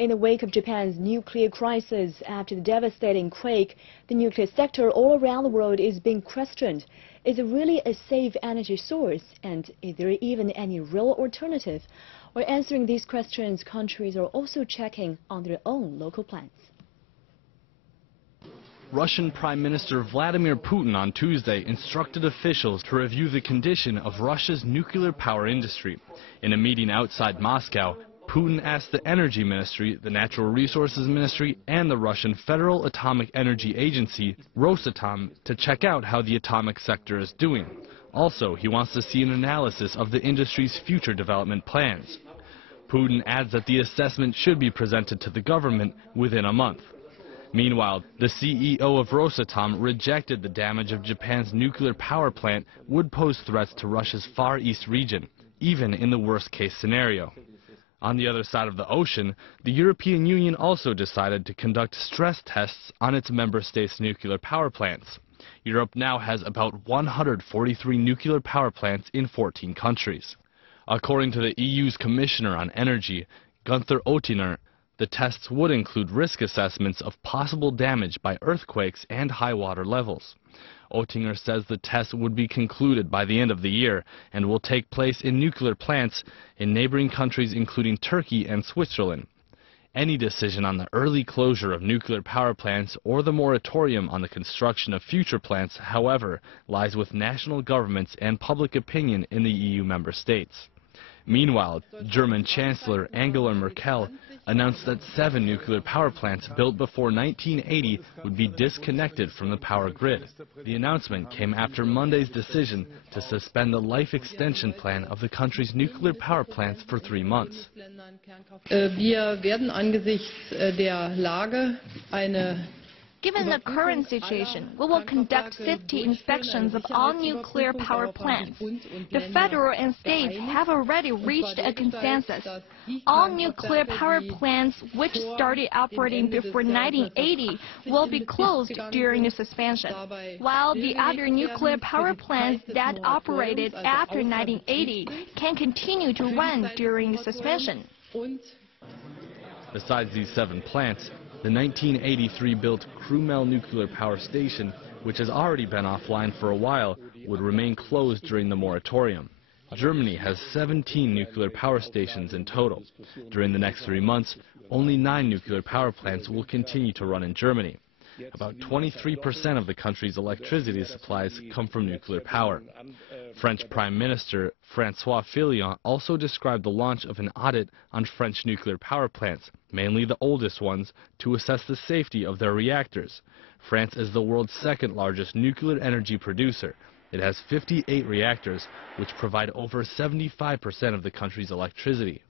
In the wake of Japan's nuclear crisis after the devastating quake, the nuclear sector all around the world is being questioned. Is it really a safe energy source? And is there even any real alternative? While answering these questions, countries are also checking on their own local plans. Russian Prime Minister Vladimir Putin on Tuesday instructed officials to review the condition of Russia's nuclear power industry. In a meeting outside Moscow, Putin asked the Energy Ministry, the Natural Resources Ministry, and the Russian Federal Atomic Energy Agency, Rosatom, to check out how the atomic sector is doing. Also, he wants to see an analysis of the industry's future development plans. Putin adds that the assessment should be presented to the government within a month. Meanwhile, the CEO of Rosatom rejected the damage of Japan's nuclear power plant would pose threats to Russia's Far East region, even in the worst-case scenario. On the other side of the ocean, the European Union also decided to conduct stress tests on its member states' nuclear power plants. Europe now has about 143 nuclear power plants in 14 countries. According to the EU's Commissioner on Energy, Günther Oettinger, the tests would include risk assessments of possible damage by earthquakes and high water levels. Oettinger says the tests would be concluded by the end of the year and will take place in nuclear plants in neighboring countries including Turkey and Switzerland. Any decision on the early closure of nuclear power plants or the moratorium on the construction of future plants, however, lies with national governments and public opinion in the EU member states. Meanwhile, German Chancellor Angela Merkel announced that 7 nuclear power plants built before 1980 would be disconnected from the power grid. The announcement came after Monday's decision to suspend the life extension plan of the country's nuclear power plants for 3 months. Wir werden angesichts der Lage eine Given the current situation, we will conduct 50 inspections of all nuclear power plants. The federal and states have already reached a consensus. All nuclear power plants which started operating before 1980 will be closed during the suspension, while the other nuclear power plants that operated after 1980 can continue to run during the suspension. Besides these 7 plants, the 1983-built Krumel nuclear power station, which has already been offline for a while, would remain closed during the moratorium. Germany has 17 nuclear power stations in total. During the next 3 months, only 9 nuclear power plants will continue to run in Germany. About 23% of the country's electricity supplies come from nuclear power. French Prime Minister François Fillon also described the launch of an audit on French nuclear power plants, mainly the oldest ones, to assess the safety of their reactors. France is the world's second largest nuclear energy producer. It has 58 reactors, which provide over 75% of the country's electricity.